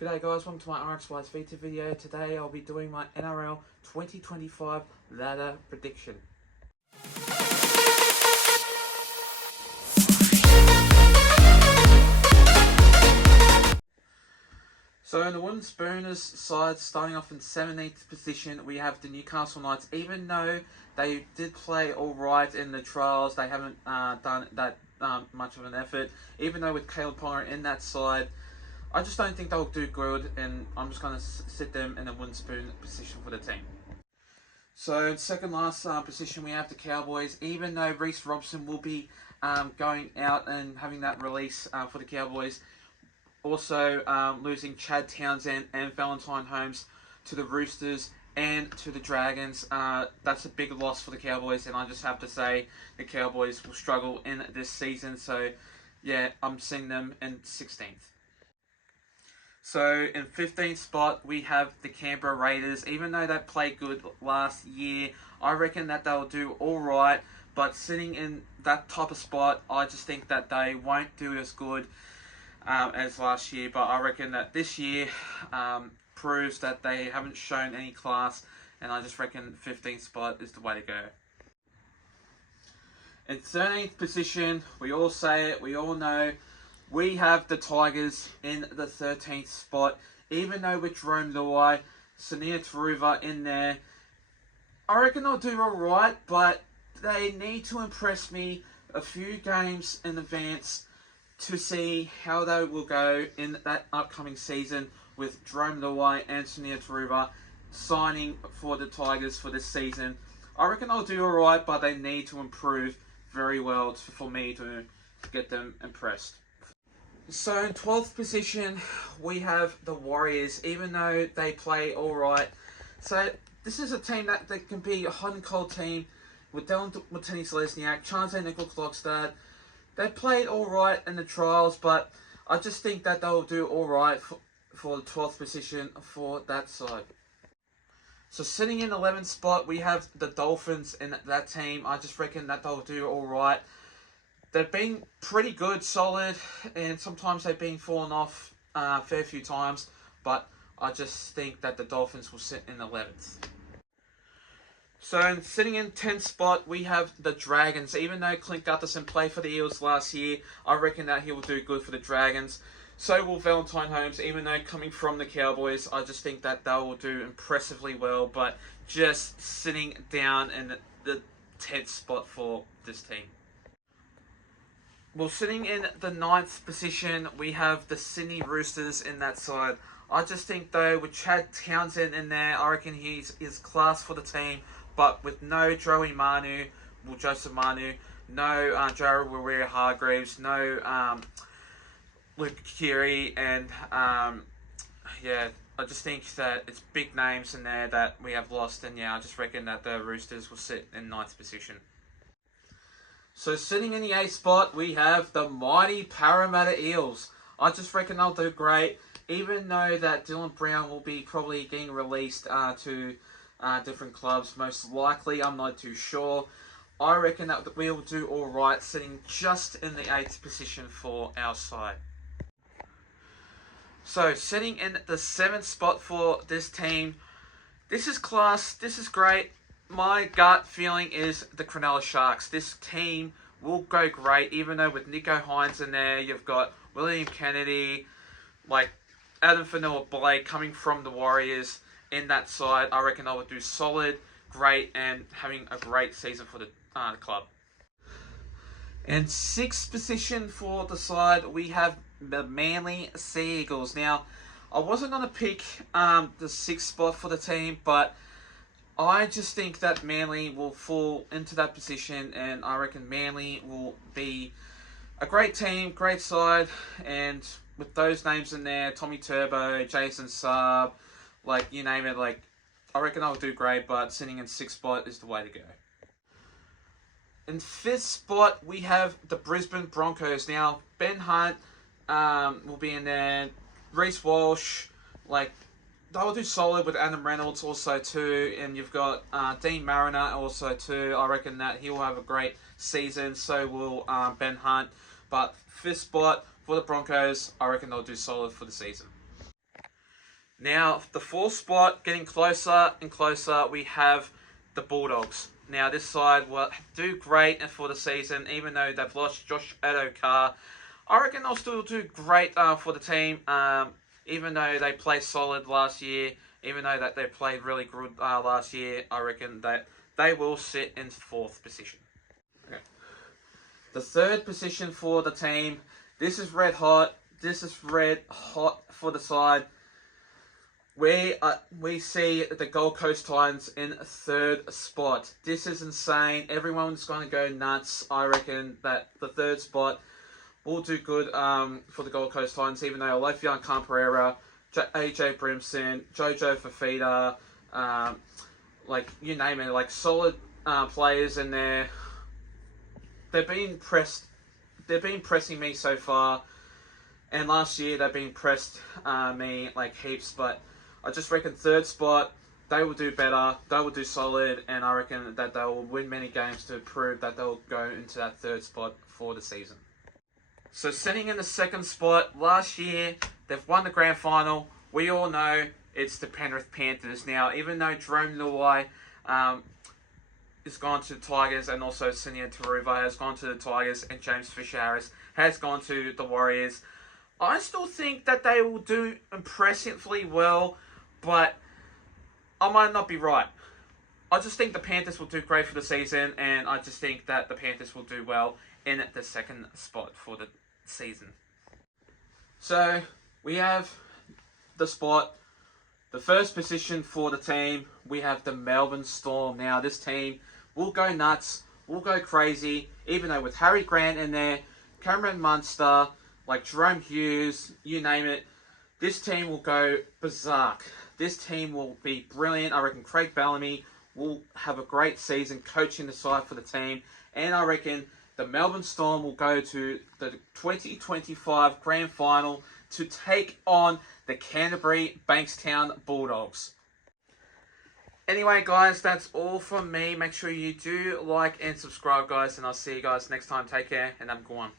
G'day guys, welcome to my RxY's Vita video. Today I'll be doing my NRL 2025 ladder prediction. So in the Wooden Spooners side, starting off in 17th position, we have the Newcastle Knights. Even though they did play alright in the trials, they haven't done that much of an effort. Even though with Caleb Ponga in that side, I just don't think they'll do good, and I'm just going to sit them in a wooden spoon position for the team. So in second last position, we have the Cowboys. Even though Reece Robson will be going out and having that release for the Cowboys, also losing Chad Townsend and Valentine Holmes to the Roosters and to the Dragons, that's a big loss for the Cowboys, and I just have to say the Cowboys will struggle in this season. So yeah, I'm seeing them in 16th. So in 15th spot, we have the Canberra Raiders. Even though they played good last year, I reckon that they'll do alright. But sitting in that type of spot, I just think that they won't do as good as last year. But I reckon that this year proves that they haven't shown any class. And I just reckon 15th spot is the way to go. In 13th position, we all say it, we all know, we have the Tigers in the 13th spot. Even though with Jerome Luai, Sania Taruva in there, I reckon they'll do alright, but they need to impress me a few games in advance to see how they will go in that upcoming season with Jerome Luai and Sania Taruva signing for the Tigers for this season. I reckon they'll do alright, but they need to improve very well for me to get them impressed. So in 12th position, we have the Warriors, even though they play alright. So this is a team that can be a hot and cold team with Dylan Martinez-Lesniak, Chance Nickel-Klokstad. They played alright in the trials, but I just think that they'll do alright for the 12th position for that side. So sitting in 11th spot, we have the Dolphins in that team. I just reckon that they'll do alright. They've been pretty good, solid, and sometimes they've been falling off a fair few times, but I just think that the Dolphins will sit in 11th. So sitting in 10th spot, we have the Dragons. Even though Clint Gutherson played for the Eels last year, I reckon that he will do good for the Dragons. So will Valentine Holmes, even though coming from the Cowboys, I just think that they will do impressively well, but just sitting down in the 10th spot for this team. Well, sitting in the 9th position, we have the Sydney Roosters in that side. I just think, though, with Chad Townsend in there, I reckon he's class for the team. But with no Joseph Manu, no Jared Waerea-Hargreaves, no Luke Keary, and yeah, I just think that it's big names in there that we have lost. And yeah, I just reckon that the Roosters will sit in 9th position. So sitting in the 8th spot, we have the mighty Parramatta Eels. I just reckon they'll do great, even though that Dylan Brown will be probably getting released to different clubs. Most likely, I'm not too sure. I reckon that we'll do alright, sitting just in the 8th position for our side. So sitting in the 7th spot for this team, this is class, this is great. My gut feeling is the Cronulla Sharks. This team will go great, even though with Nico Hines in there, you've got William Kennedy, like Adam Fanua-Blake coming from the Warriors in that side. I reckon they will do solid, great, and having a great season for the club. And 6th position for the side, we have the Manly Sea Eagles. Now, I wasn't going to pick the 6th spot for the team, but I just think that Manly will fall into that position, and I reckon Manly will be a great team, great side, and with those names in there, Tommy Turbo, Jason Saab, like you name it, like I reckon they'll do great, but sitting in 6th spot is the way to go. In 5th spot, we have the Brisbane Broncos. Now, Ben Hunt will be in there, Reece Walsh, like they'll do solid with Adam Reynolds also too, and you've got Dean Mariner also too. I reckon that he will have a great season, so will Ben Hunt. But 5th spot for the Broncos, I reckon they'll do solid for the season. Now, the fourth spot, getting closer and closer, we have the Bulldogs. Now, this side will do great for the season, even though they've lost Josh Adokar. I reckon they'll still do great for the team, even though they played solid last year, even though that they played really good last year. I reckon that they will sit in fourth position. Okay. The third position for the team, this is red hot. This is red hot for the side. We see the Gold Coast Titans in third spot. This is insane. Everyone's going to go nuts. I reckon that the third spot will do good for the Gold Coast Titans, even though Alefian Camperera, AJ Brimson, Jojo Fafita, like you name it, like solid players in there. They've been pressing me so far, and last year they've been pressed me like heaps. But I just reckon third spot, they will do better, they will do solid, and I reckon that they will win many games to prove that they'll go into that third spot for the season. So sitting in the second spot, last year they've won the grand final. We all know it's the Penrith Panthers. Now, even though Jerome Luai has gone to the Tigers, and also Sinia Taruva has gone to the Tigers, and James Fisher-Harris has gone to the Warriors, I still think that they will do impressively well, but I might not be right. I just think the Panthers will do great for the season, and I just think that the Panthers will do well in the second spot for the season. So, we have the spot, the first position for the team, we have the Melbourne Storm. Now, this team will go nuts, will go crazy, even though with Harry Grant in there, Cameron Munster, like Jerome Hughes, you name it, this team will go berserk. This team will be brilliant. I reckon Craig Bellamy will have a great season coaching the side for the team. And I reckon the Melbourne Storm will go to the 2025 Grand Final to take on the Canterbury Bankstown Bulldogs. Anyway, guys, that's all from me. Make sure you do like and subscribe, guys, and I'll see you guys next time. Take care, and have a good one.